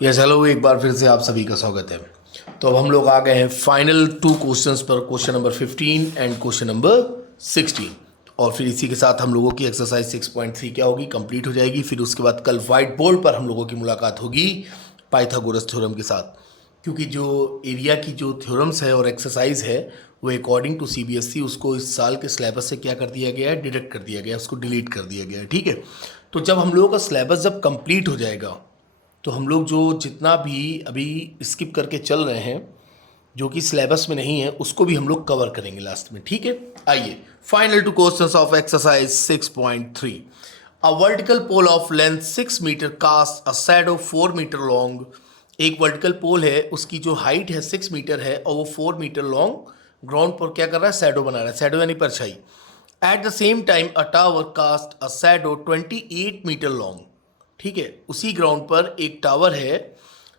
Yes hello, एक बार फिर से आप सभी का स्वागत है। तो अब हम लोग आ गए हैं फाइनल 2 क्वेश्चंस पर, question number 15 and question number 16। और फिर इसी के साथ हम लोगों की एक्सरसाइज 6.3 क्या होगी, कंप्लीट हो जाएगी। फिर उसके बाद कल व्हाइट बोर्ड पर हम लोगों की मुलाकात होगी पाइथागोरस थ्योरम के साथ, क्योंकि जो एरिया की जो थ्योरम्स है और एक्सरसाइज है वो अकॉर्डिंग टू सीबीएसई उसको इस साल के सिलेबस से क्या कर दिया गया है, डिडक्ट कर दिया गया है, उसको डिलीट कर दिया गया है। ठीक है, तो जब हम लोगों का सिलेबस जब कंप्लीट हो जाएगा तो हम लोग जो जितना भी अभी स्किप करके चल रहे हैं जो कि सिलेबस में नहीं है उसको भी हम लोग कवर करेंगे लास्ट में। ठीक है, आइए final 2 questions of exercise 6.3। A vertical pole of length 6 metre cast a shadow 4 metre long. एक वर्टिकल पोल है, उसकी जो हाइट है 6 मीटर है और वो 4 मीटर लॉन्ग ग्राउंड पर क्या कर रहा है, शैडो बना रहा है, शैडो यानी परछाई। At the same time a tower cast a shadow 28 metre long. ठीक है, उसी ग्राउंड पर एक टावर है,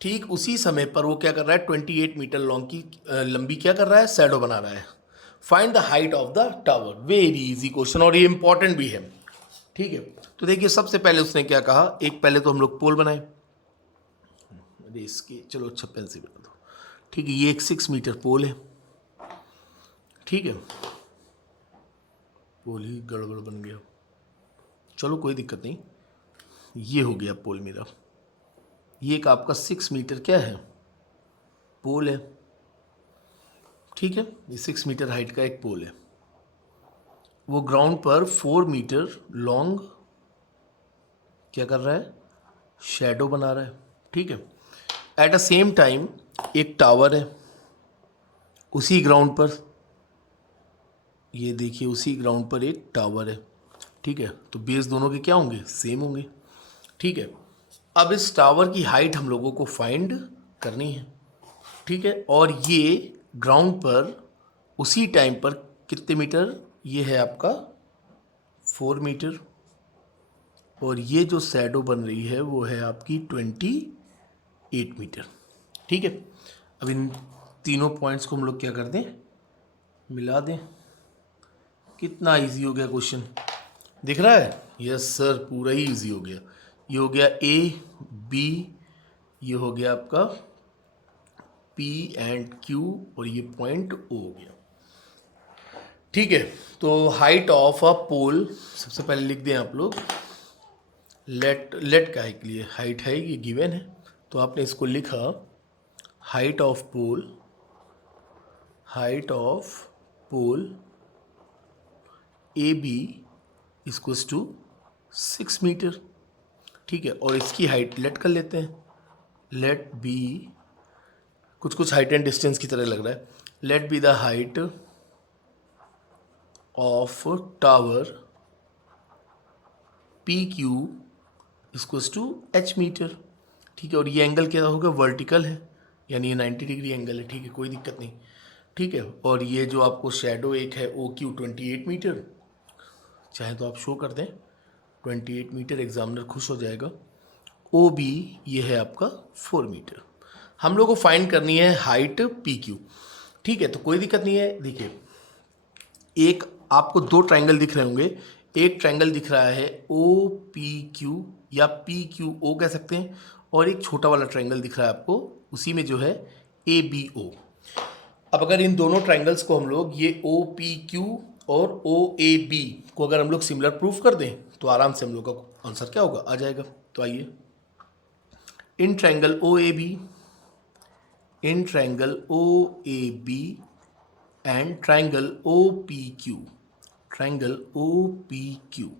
ठीक उसी समय पर वो क्या कर रहा है, 28 मीटर लॉन्ग की लंबी क्या कर रहा है, शैडो बना रहा है। Find the height of the tower. Very easy question और ये इंपॉर्टेंट भी है। ठीक है, तो देखिए सबसे पहले उसने क्या कहा, एक पहले तो हम लोग पोल बनाए। अरे इसकी चलो अच्छा पेन से बना दो। ठीक है, ये एक 6 मीटर पोल है। ठीक है, पोल ही गड़बड़ बन गया, चलो कोई दिक्कत नहीं। ये हो गया पोल मेरा। ये एक आपका 6 मीटर क्या है, पोल है। ठीक है, ये 6 मीटर हाइट का एक पोल है। वो ग्राउंड पर 4 मीटर लॉन्ग क्या कर रहा है, शैडो बना रहा है। ठीक है, एट अ सेम टाइम एक टावर है उसी ग्राउंड पर। ये देखिए उसी ग्राउंड पर एक टावर है। ठीक है, तो बेस दोनों के क्या होंगे, सेम होंगे। ठीक है, अब इस टावर की हाइट हम लोगों को फाइंड करनी है। ठीक है, और ये ग्राउंड पर उसी टाइम पर कितने मीटर, ये है आपका 4 मीटर, और ये जो शैडो बन रही है वो है आपकी 28 मीटर। ठीक है, अब इन तीनों पॉइंट्स को हम लोग क्या कर दें, मिला दें। कितना इजी हो गया क्वेश्चन, दिख रहा है? यस सर, पूरा ही इजी हो गया। ये हो गया ए बी, ये हो गया आपका पी एंड क्यू, और ये पॉइंट ओ हो गया। ठीक है, तो हाइट ऑफ अ पोल सबसे पहले लिख दें आप लोग। लेट लेट का है के लिए हाइट है, ये गिवन है, तो आपने इसको लिखा height of pole, height of pole A B equals to 6 metre. ठीक है, और इसकी हाइट लेट कर लेते हैं। लेट बी, कुछ कुछ हाइट एंड डिस्टेंस की तरह लग रहा है। Let be the height of tower P Q equals to H metre. ठीक है, और ये एंगल क्या होगा, वर्टिकल है, यानी ये 90 डिग्री एंगल है। ठीक है, कोई दिक्कत नहीं। ठीक है, और ये जो आपको शेडो एक है ओ क्यू 28 मीटर, चाहे तो आप शो कर दें 28 मीटर, एग्जामिनर खुश हो जाएगा। ओ बी ये है आपका 4 मीटर। हम लोग को फाइंड करनी है हाइट पी क्यू। ठीक है, तो कोई दिक्कत नहीं है। देखिए एक आपको 2 ट्रायंगल दिख रहे होंगे। एक ट्रायंगल दिख रहा है ओ पी क्यू या पी क्यू ओ कह सकते हैं, और एक छोटा वाला ट्रायंगल दिख रहा है आपको, उसी में जो है ए बी ओ। अब अगर इन दोनों ट्रायंगल्स को हम लोग ये ओ पी क्यू और ओ ए बी को अगर हम लोग सिमिलर प्रूफ कर दें तो आराम से हम लोग का आंसर क्या होगा, आ जाएगा। तो आइए, in triangle O A B, in triangle O A B and triangle O P Q, triangle O P Q.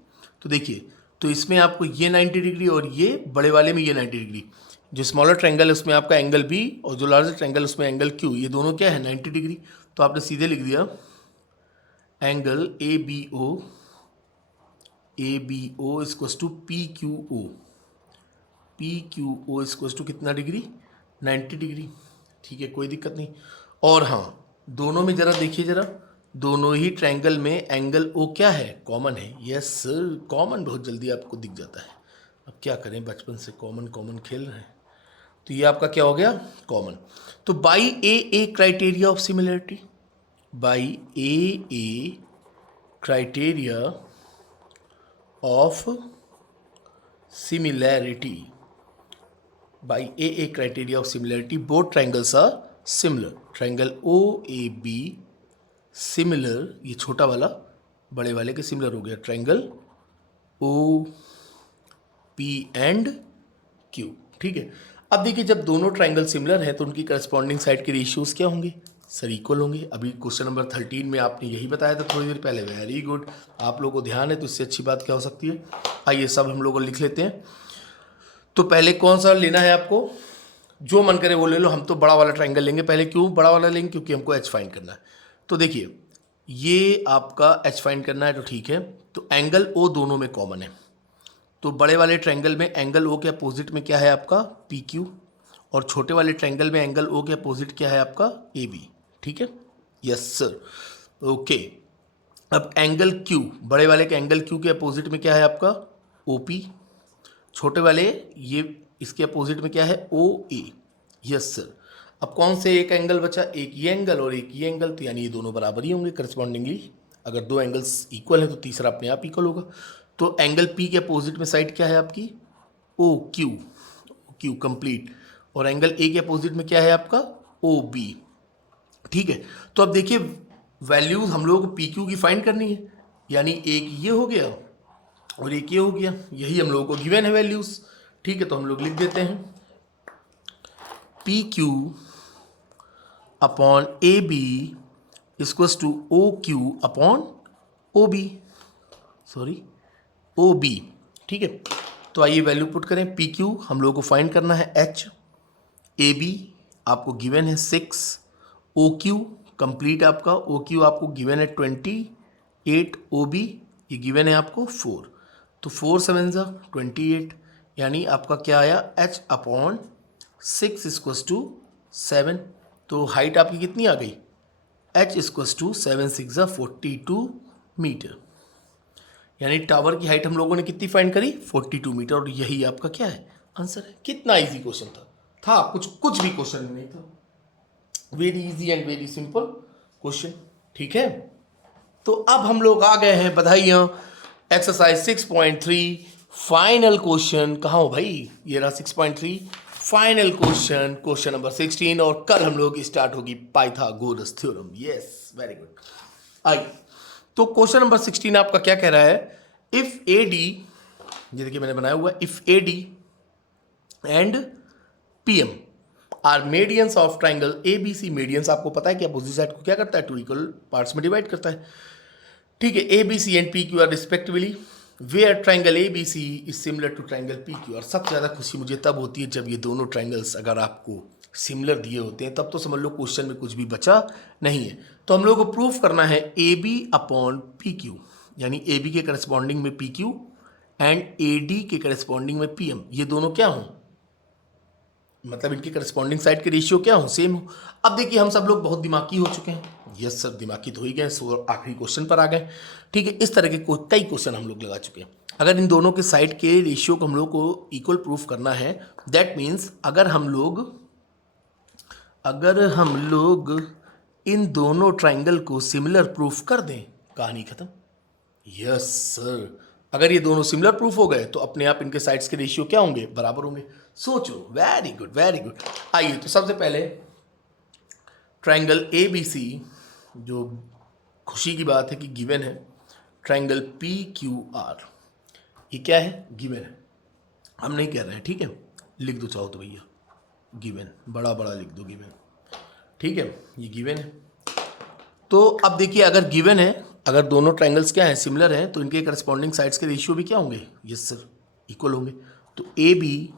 तो देखिए, तो इसमें आपको ये 90 डिग्री और ये बड़े वाले में ये 90 डिग्री। जो स्मॉलर ट्रायंगल है उसमें आपका एंगल बी और जो लार्जर ट्रायंगल उसमें एंगल क्यू, ये दोनों क्या है, 90 डिग्री। तो आपने सीधे लिख दिया angle A B O equals to P Q O, P Q O equals to कितना डिग्री, 90 डिग्री। ठीक है, कोई दिक्कत नहीं। और हाँ, दोनों में ज़रा देखिए, ज़रा दोनों ही ट्रायंगल में एंगल ओ क्या है, कॉमन है। यस सर, कॉमन बहुत जल्दी आपको दिख जाता है। अब क्या करें, बचपन से कॉमन कॉमन खेल रहे हैं। तो ये आपका क्या हो गया, कॉमन। तो by a criteria of similarity, by a criteria of similarity, by a criteria of similarity both triangles are similar. Triangle O A B similar, ये छोटा वाला बड़े वाले के सिमिलर हो गया। Triangle O P and Q, ठीक है। अब देखिए जब दोनों ट्राइंगल सिमिलर है तो उनकी करस्पॉन्डिंग साइड के रेशियोज क्या होंगे? सर इक्वल होंगे। अभी क्वेश्चन नंबर 13 में आपने यही बताया था थोड़ी देर पहले। वेरी गुड, आप लोगों को ध्यान है तो इससे अच्छी बात क्या हो सकती है। आइए सब हम लोग लिख लेते हैं। तो पहले कौन सा लेना है आपको? जो मन करे वो ले लो। हम तो बड़ा वाला ट्राइंगल लेंगे पहले। क्यों बड़ा वाला लेंगे? क्योंकि हमको एच फाइंड करना है। तो देखिए ये आपका एच फाइंड करना है तो ठीक है। तो एंगल ओ दोनों में कॉमन है, तो बड़े वाले ट्रायंगल में एंगल ओ के अपोजिट में क्या है आपका? पी क्यू, और छोटे वाले ट्रायंगल में एंगल ओ के अपोजिट क्या है आपका? ए बी, ठीक है। Yes sir, okay. अब एंगल क्यू, बड़े वाले के एंगल क्यू के अपोजिट में क्या है आपका? O P. छोटे वाले ये इसके अपोजिट में क्या है? O A. Yes sir. अब कौन से एक एंगल बचा? एक ये एंगल और एक ये एंगल, तो यानी ये दोनों बराबर ही होंगे करस्पॉन्डिंगली। अगर दो एंगल्स इक्वल है तो तीसरा अपने आप इक्वल होगा। तो एंगल पी के अपोजिट में साइड क्या है आपकी? O Q, Q complete. और एंगल ए के अपोजिट में क्या है आपका? ओ बी, ठीक है। तो अब देखिए वैल्यूज हम लोगों को पी क्यू की फाइंड करनी है, यानी एक ये हो गया और एक ये हो गया, यही हम लोगों को गिवन है वैल्यूज, ठीक है। तो हम लोग लिख देते हैं P Q upon A B equals to O Q upon O B, sorry O B, ठीक है। तो आइए वैल्यू पुट करें। पी क्यू हम लोगों को फाइंड करना है एच, ए बी आपको गिवन है 6, ओ क्यू कंप्लीट आपका, ओ क्यू आपको गिवन है 28, ओ बी ये गिवन है आपको 4। तो 4 7 ज़ा 28, यानी आपका क्या आया? H upon 6 equals to 7। तो हाइट आपकी कितनी आ गई? एच इक्वल्स टू 7 6 ज़ा 42 मीटर, यानी टावर की हाइट हम लोगों ने कितनी फाइंड करी? 42 मीटर। और यही आपका क्या है? आंसर है। कितना इजी क्वेश्चन था कुछ भी क्वेश्चन नहीं था। Very easy and very simple question, ठीक है। तो अब हम लोग आ गए हैं, बधाइयाँ, एक्सरसाइज 6.3 फाइनल क्वेश्चन। कहाँ हो भाई? ये रहा 6.3 फाइनल क्वेश्चन, क्वेश्चन नंबर 16। और कल हम लोग स्टार्ट होगी Pythagoras theorem. Yes very good. आइए तो क्वेश्चन नंबर 16 आपका क्या कह रहा है? इफ ए डी, ये देखिए मैंने बनाया हुआ है, if A D and P M are medians of triangle A B C. Medians आपको पता है कि अपोजिट साइड को क्या करता है? टू इक्वल पार्ट्स में डिवाइड करता है, ठीक है। A B C and P Q R respectively where triangle A B C is similar to triangle P Q. और सबसे ज़्यादा खुशी मुझे तब होती है जब ये दोनों ट्राइंगल्स अगर आपको सिमिलर दिए होते हैं, तब तो समझ लो क्वेश्चन में कुछ भी बचा नहीं है। तो हम लोग को प्रूफ करना है A B upon P Q, यानी ए बी के करस्पॉन्डिंग में P Q and A D के करस्पॉन्डिंग में पी एम, ये दोनों क्या हों? मतलब इनके करस्पॉन्डिंग साइड के रेशियो क्या हो? सेम हो। अब देखिए हम सब लोग बहुत दिमागी हो चुके हैं। यस सर, दिमागी तो हो ही गए, सो आखिरी क्वेश्चन पर आ गए, ठीक है। इस तरह के कई क्वेश्चन हम लोग लगा चुके हैं। अगर इन दोनों के साइड के रेशियो को हम लोग को इक्वल प्रूफ करना है, दैट मीन्स अगर हम लोग इन दोनों ट्राइंगल को सिमिलर प्रूफ कर दें, कहानी खत्म। यस सर, अगर ये दोनों सिमिलर प्रूफ हो गए तो अपने आप इनके साइड्स के रेशियो क्या होंगे? बराबर होंगे। सोचो, वेरी गुड वेरी गुड। आइए तो सबसे पहले ट्राइंगल ए बी सी, जो खुशी की बात है कि गिवन है, ट्राइंगल पी क्यू आर, ये क्या है? गिवन है, हम नहीं कह रहे हैं, ठीक है। लिख दो चाहो तो भैया, गिवन, बड़ा बड़ा लिख दो गिवन, ठीक है। ये गिवन है। तो अब देखिए अगर गिवन है, अगर दोनों ट्राइंगल्स क्या हैं? सिमिलर हैं, तो इनके करस्पॉन्डिंग साइड्स के रेशियो भी क्या होंगे? यस सर, इक्वल होंगे। तो A B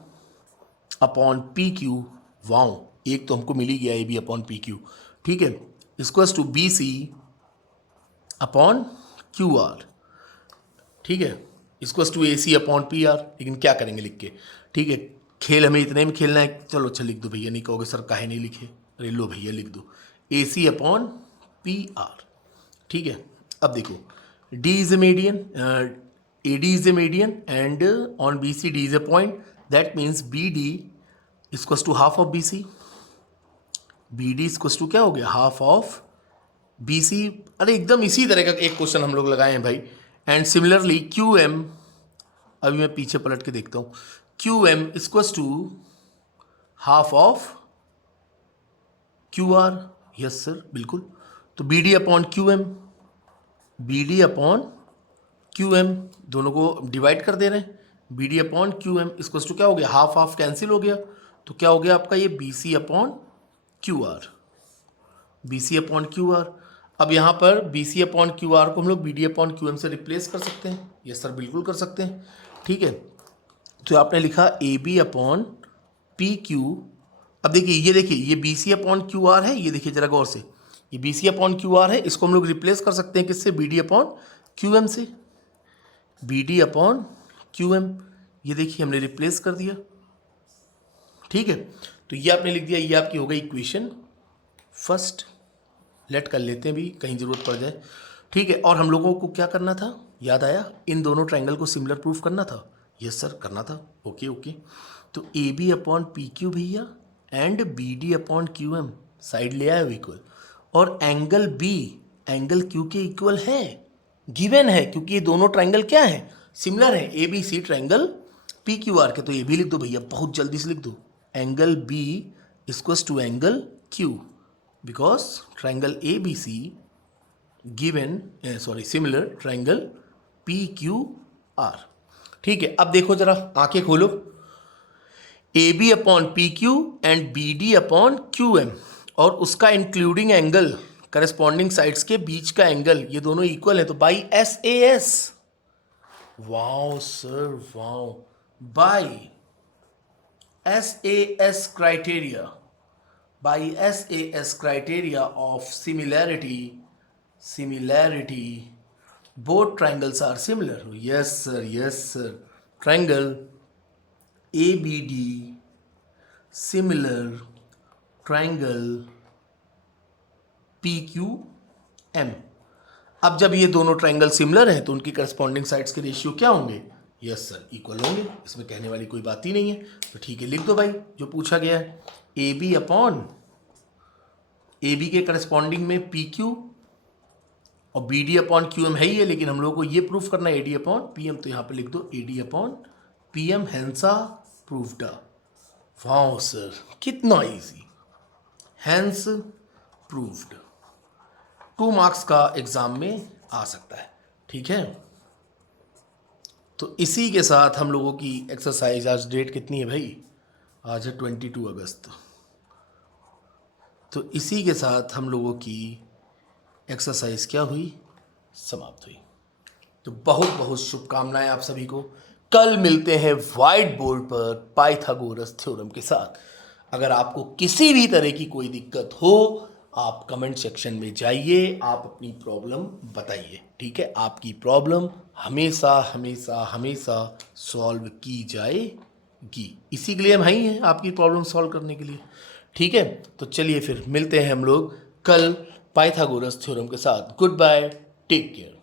upon P Q, wow, एक तो हमको मिल ही गया A B upon P Q, ठीक है, equals to B C upon Q R, ठीक है, equals to A C upon P R. लेकिन क्या करेंगे लिख के, ठीक है, खेल हमें इतने में खेलना है। चलो अच्छा लिख दो भैया, नहीं कहोगे सर काहे नहीं लिखे? अरे लो भैया लिख दो, ए सी अपॉन पी आर, ठीक है। अब देखो D is a median, AD is a median and on BC D is a point, that means BD is equals to half of BC, BD is equals to क्या हो गया? Half of BC। अरे एकदम इसी तरह का एक question हम लोग लगाए हैं भाई। एंड सिमिलरली QM, अभी मैं पीछे पलट के देखता हूँ, QM is equals to half of Q R, yes sir बिल्कुल। तो B D upon Q M, B D upon Q M, दोनों को डिवाइड कर दे रहे हैं, B D upon Q M इसको तो क्या हो गया, हाफ हाफ कैंसिल हो गया, तो क्या हो गया आपका ये B C upon Q R, B C upon Q R. अब यहाँ पर B C upon Q R को हम लोग B D upon Q M से रिप्लेस कर सकते हैं, यस सर बिल्कुल कर सकते हैं, ठीक है। तो आपने लिखा A B upon P Q. अब देखिए ये B C upon Q R है, ये देखिए जरा गौर से, ये B C upon Q R है, इसको हम लोग रिप्लेस कर सकते हैं किससे, B D upon Q M से, B D upon Q M, ये देखिए हमने रिप्लेस कर दिया, ठीक है। तो ये आपने लिख दिया, ये आपकी हो गई इक्वेशन फर्स्ट। लेट कर लेते हैं भी, कहीं ज़रूरत पड़ जाए, ठीक है। और हम लोगों को क्या करना था, याद आया, इन दोनों ट्रायंगल को सिमिलर प्रूफ करना था, यस सर करना था, ओके ओके। तो A B upon P Q भैया and B D upon Q M side ले आया इक्वल, और एंगल बी एंगल क्यू के इक्वल है, गिवन है, क्योंकि ये दोनों ट्रायंगल क्या है, सिमिलर है, A B C triangle P Q R के। तो ये भी लिख दो भैया, बहुत जल्दी से लिख दो, angle B equals to angle Q, because triangle A B C given similar triangle P Q R, ठीक है। अब देखो जरा आंखें खोलो, A B upon P Q and B D upon Q M, और उसका इंक्लूडिंग एंगल करस्पॉन्डिंग साइड्स के बीच का एंगल, ये दोनों इक्वल है, तो by S A S, wow sir wow, by S A S criteria, by S A S criteria of similarity both triangles are similar, yes sir, triangle ABD similar triangle PQM। अब जब ये दोनों triangle similar हैं तो उनकी corresponding sides के ratio क्या होंगे, यस सर इक्वल होंगे, इसमें कहने वाली कोई बात ही नहीं है। तो ठीक है लिख दो भाई जो पूछा गया है, A B upon A B के करस्पॉन्डिंग में पी क्यू और B D upon Q M है ही है, लेकिन हम लोगों को ये प्रूफ करना है A D upon P M, तो यहाँ पे लिख दो A D upon P M, hence proved. Wow sir कितना इजी, हैंस प्रूफ्ड, 2 मार्क्स का एग्जाम में आ सकता है, ठीक है। तो इसी के साथ हम लोगों की एक्सरसाइज, आज डेट कितनी है भाई, आज है 22 अगस्त, तो इसी के साथ हम लोगों की एक्सरसाइज क्या हुई, समाप्त हुई। तो बहुत बहुत शुभकामनाएं आप सभी को, कल मिलते हैं व्हाइट बोर्ड पर पाइथागोरस थ्योरम के साथ। अगर आपको किसी भी तरह की कोई दिक्कत हो, आप कमेंट सेक्शन में जाइए, आप अपनी प्रॉब्लम बताइए, ठीक है। आपकी प्रॉब्लम हमेशा हमेशा हमेशा सॉल्व की जाएगी, इसी के लिए हम ही हैं, आपकी प्रॉब्लम सॉल्व करने के लिए, ठीक है। तो चलिए फिर मिलते हैं हम लोग कल पाइथागोरस थ्योरम के साथ। Goodbye, take care.